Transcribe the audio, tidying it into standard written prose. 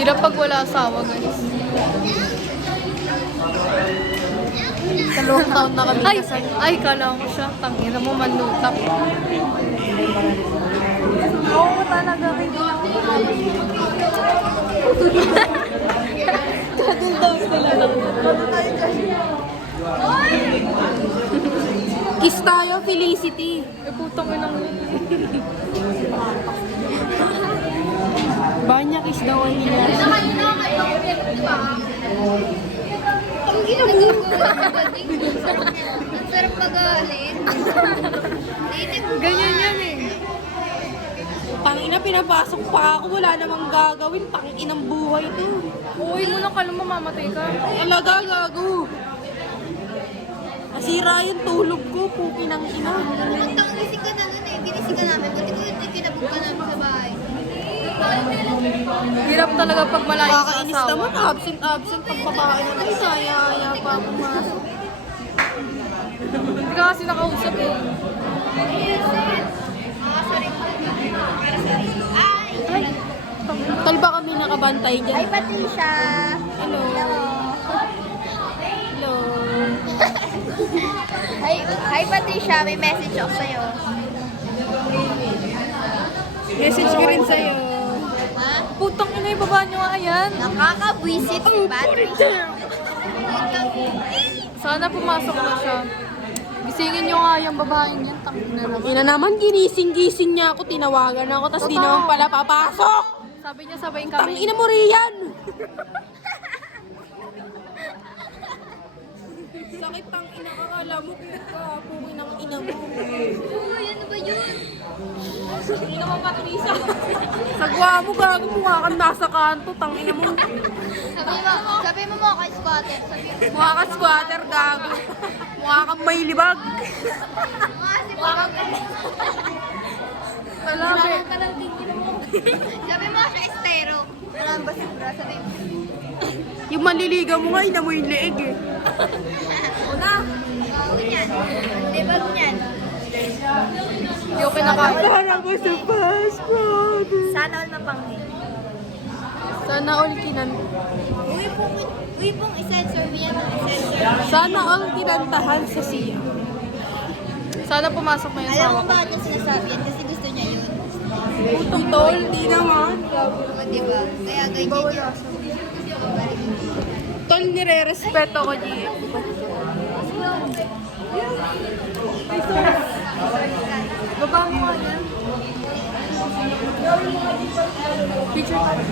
Hirap pag wala asawa, guys. 2 taon na kami kasal. Ay, kala ko siya. Tangina mo, manlutap. Oo, talaga rin. Kadul daw sila lang. Kiss tayo, Felicity. Eh, putang inang. Banya kiss daw ang nila. Ang ginagawa ko. Ang sarap magalit. Ganyan yan eh. Tangina, pinapasok pa ako. Wala namang gagawin. Tanginang buhay to. Uwi mo lang, kala mo mamatay ka. Talaga, gago. Nasira yung tulog ko. Puki ng ina. Puntang gising ka na nun eh. Ginising ka namin. Buti ko yung kinabog ka namin sa bahay. Hirap talaga pag malayo sa Kakainis asawa. naman. Absent pag babae naman. Saya pa pumasok. Hindi ka kasi nakausap eh. Ay! Tal ba kami nakabantay Hi, dyan? Patricia! Hello. Hello. Hi, Patricia. May message ako sa'yo. Message ko rin sa'yo. Ha? Putang ina, ibaba nyo nga yan. Nakakabwisit si Patricia. Sana pumasok na siya. Gisingin nyo nga yung babaeng yan. Tangina naman. Ina naman, ginising-gising niya ako. Tinawagan ako. Tas di naman pala papasok. Sabi niya sabay kami. Tangina mo, Rian. Sakit tang ina ka. Kala mo ka. Puki ng ina mo. Uy, ano ba yun? Ina mo, Patricia. Sagwa mo, gago mukha kang nasa kanto. Tangina mo. Sabi mo mo kay squatter. Sabi mo. Mukha kang squatter, gago. Mukha kang may libag. Mukha ka. Alabi. Sabi mo siya estero. Wala ba sobra? Sabi mo. Yung manliligaw mo nga, ina mo yung leeg eh. Una. Bago niyan. Libag niyan. Hindi ko kinakain. Para mo sa passport. Sana all na pang Sana all kinan. Uy pong i-censor mo yan. I-censor. Sana all kinantahan sa siya. Sana pumasok na yung Alam asawa mo ko. bakit niya sinasabi yan? Kasi gusto niya yun. Putong tol, di naman. O, diba? Kaya ganyan niya. Tol, nire-respeto ko di. Baba mo nga yan. Picture tayo.